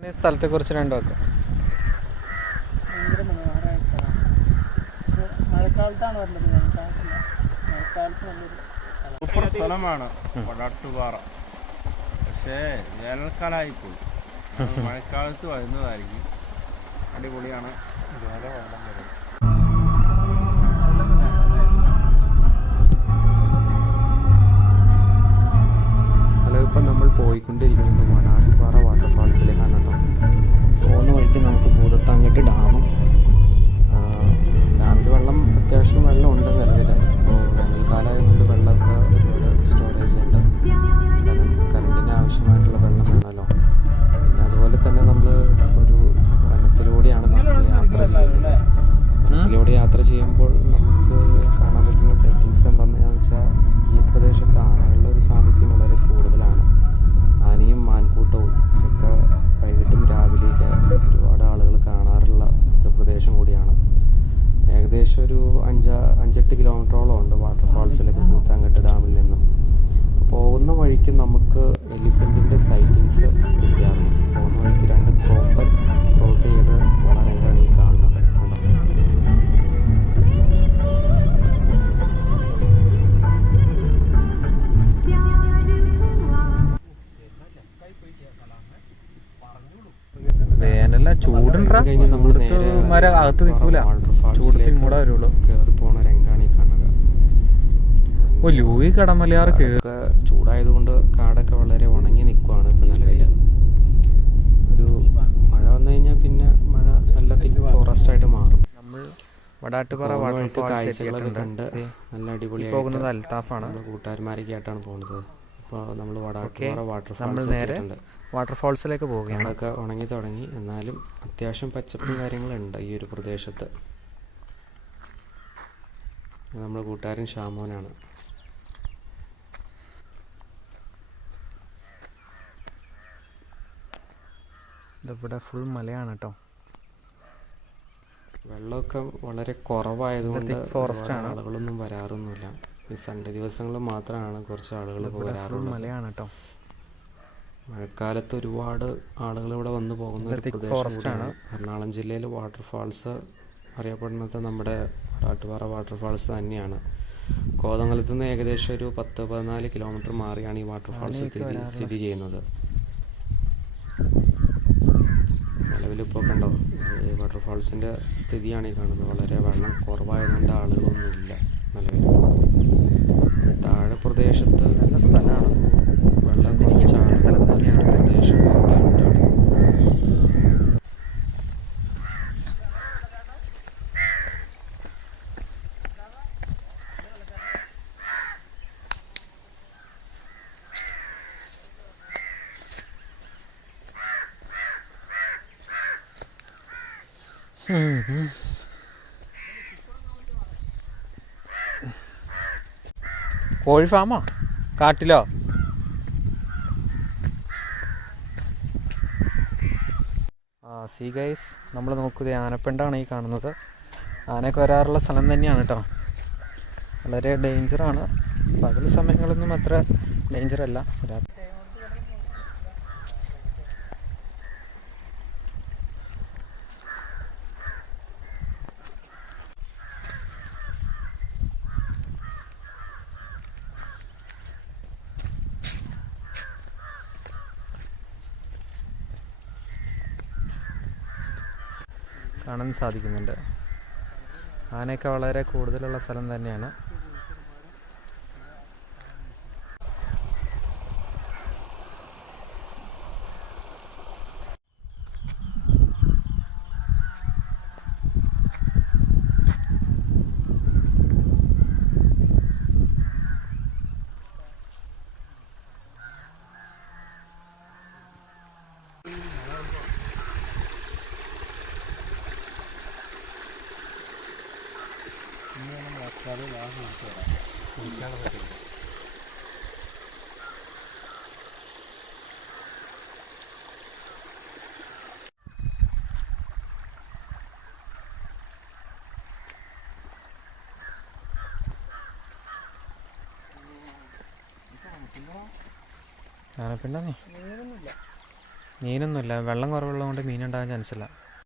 സ്ഥലത്തെക്കുറിച്ച് രണ്ടു വാക്ക്. ഭയങ്കര മനോഹരമായ സ്ഥലമാണ്. പക്ഷെ മഴക്കാലത്താണ് വരുന്നത്, വേനൽക്കാലത്തല്ല. മഴക്കാലത്ത് നല്ലൊരു സൂപ്പർ സ്ഥലമാണ് വടാട്ടുപാറ. പക്ഷേ വേനൽക്കാലമായിപ്പോയി. മഴക്കാലത്ത് വരുന്നതായിരിക്കും. അടിപൊളിയാണ്. ഇതുപോലെ വെള്ളം വരും. ഹലോ, ഇപ്പം നമ്മൾ പോയിക്കൊണ്ടിരിക്കുന്നത് വടാട്ടുപാറ വാട്ടർഫാൾസിലേക്കാണ് കേട്ടോ. പോകുന്ന വഴിക്ക് നമുക്ക് ഭൂതത്താങ്കെട്ട് ഡാമും, ഡാമിൽ വെള്ളം അത്യാവശ്യം വെള്ളമുണ്ട് നിലവിൽ. അപ്പോൾ വേനൽക്കാലമായതുകൊണ്ട് വെള്ളമൊക്കെ ഒരുപാട് സ്റ്റോറേജ് ഉണ്ട്. കാരണം കറണ്ടിന് ആവശ്യമായിട്ടുള്ള വെള്ളം വേണമല്ലോ. പിന്നെ അതുപോലെ തന്നെ നമ്മൾ ഒരു വനത്തിലൂടെയാണ് നമ്മൾ യാത്ര ചെയ്യുന്നത്. വനത്തിലൂടെ യാത്ര ചെയ്യുമ്പോൾ നമുക്ക് കാണാൻ പറ്റുന്ന സെറ്റിങ്സ് എന്താണെന്ന് വെച്ചാൽ, ഈ പ്രദേശത്ത് ആനകളുടെ ഒരു സാന്നിധ്യം വളരെ കൂടുതലാണ്. ആനയും മാൻകൂട്ടവും ഒക്കെ വൈകിട്ടും രാവിലെയൊക്കെ ഒരുപാട് ആളുകൾ കാണാറുള്ള ഒരു പ്രദേശം കൂടിയാണ്. ഏകദേശം ഒരു 5-8 കിലോമീറ്ററോളം ഉണ്ട് വാട്ടർഫാൾസിലേക്ക് ഭൂതത്താങ്കെട്ട് ഡാമിൽ നിന്നും. പോകുന്ന വഴിക്ക് നമുക്ക് എലിഫൻറ്റിൻ്റെ സൈറ്റിങ്സ് കിട്ടിയായിരുന്നു. പോകുന്ന വഴിക്ക് 2 കോമ്പൻ ക്രോസ് ചെയ്ത് വളരെയാണ് ഈ കാണുന്നത്. വേനല ചൂടുണ്ടാ കഴിഞ്ഞ് നമ്മൾ നേരെ അകത്ത് നിൽക്കൂല, ചൂടത്തിൽ കൂടെ വരുള്ളൂ. കയറി പോണ രംഗാണ് ഈ കാണുന്നത്. ലൂയി കടമലയാറ് ചൂടായതുകൊണ്ട് കാടൊക്കെ വളരെ ഉണങ്ങി നിൽക്കുവാണ് ഇപ്പം നിലവിൽ. ഒരു മഴ വന്നു കഴിഞ്ഞാൽ പിന്നെ മഴ നല്ല തിക്ക് ഫോറസ്റ്റായിട്ട് മാറും. നമ്മൾ വടാട്ടുപാറ കാഴ്ചകളൊക്കെ കണ്ട് നല്ല അടിപൊളിയായി പോകുന്നത് അൽത്താഫാണ്. നമ്മൾ കൂട്ടുകാരന്മാരൊക്കെ ആയിട്ടാണ് പോകുന്നത്. ഇപ്പോൾ നമ്മൾ വടാട്ടുപാറ വാട്ടർഫാൾസ് വാട്ടർഫാൾസിലേക്ക് പോവുകയാണ്. അതൊക്കെ ഉണങ്ങി തുടങ്ങി, എന്നാലും അത്യാവശ്യം പച്ചപ്പും കാര്യങ്ങളുണ്ട് ഈ ഒരു പ്രദേശത്ത്. നമ്മുടെ കൂട്ടുകാരൻ ഷാമോനാണ്. ഇതിവിടെ ഫുൾ മലയാണ് കേട്ടോ. വെള്ളമൊക്കെ വളരെ കുറവായതുകൊണ്ട് ഫോറസ്റ്റാണ്, ആളുകളൊന്നും വരാറൊന്നുമില്ല. ഈ സൺഡേ ദിവസങ്ങളിൽ മാത്രമാണ് കുറച്ച് ആളുകൾ വരാറുള്ളത്. മലയാണ് കേട്ടോ. മഴക്കാലത്ത് ഒരുപാട് ആളുകൾ ഇവിടെ വന്നു പോകുന്ന ഒരു പ്രദേശമാണ്. എറണാകുളം ജില്ലയിൽ വാട്ടർഫാൾസ് അറിയപ്പെടുന്നത് നമ്മുടെ വടാട്ടുപാറ വാട്ടർഫാൾസ് തന്നെയാണ്. കോതമംഗലത്ത് നിന്ന് ഏകദേശം ഒരു 10-14 കിലോമീറ്റർ മാറിയാണ് ഈ വാട്ടർഫാൾസ് സ്ഥിതി ചെയ്യുന്നത്. നിലവിലിപ്പോൾ കണ്ടോ, ഈ വാട്ടർഫാൾസിൻ്റെ സ്ഥിതിയാണ് ഈ കാണുന്നത്. വളരെ വെള്ളം കുറവായതുകൊണ്ട് ആളുകളൊന്നുമില്ല നിലവിൽ. താഴെ പ്രദേശത്ത് നല്ല സ്ഥലമാണ്, വെള്ളം കുറച്ചാണ് സ്ഥലം തന്നെയാണ് പ്രദേശം കൂടെയുണ്ട്. കോഴി ഫാമോ കാട്ടിലോ? സീ ഗൈസ്, നമ്മൾ നോക്കുന്നത് ആനപ്പിണ്ടാണ് ഈ കാണുന്നത്. ആനയൊക്കെ വരാറുള്ള സ്ഥലം തന്നെയാണ് കേട്ടോ. വളരെ ഡേഞ്ചറാണ്. പകൽ സമയങ്ങളൊന്നും അത്ര ഡേഞ്ചറല്ല. കാണാൻ സാധിക്കുന്നുണ്ട്. ആനയൊക്കെ വളരെ കൂടുതലുള്ള സ്ഥലം തന്നെയാണ്. ആനപ്പിണ്ട നീ മീനൊന്നുമില്ല, വെള്ളം കുറവുള്ളതുകൊണ്ട് മീനുണ്ടാകാൻ ചാൻസ് ഇല്ല.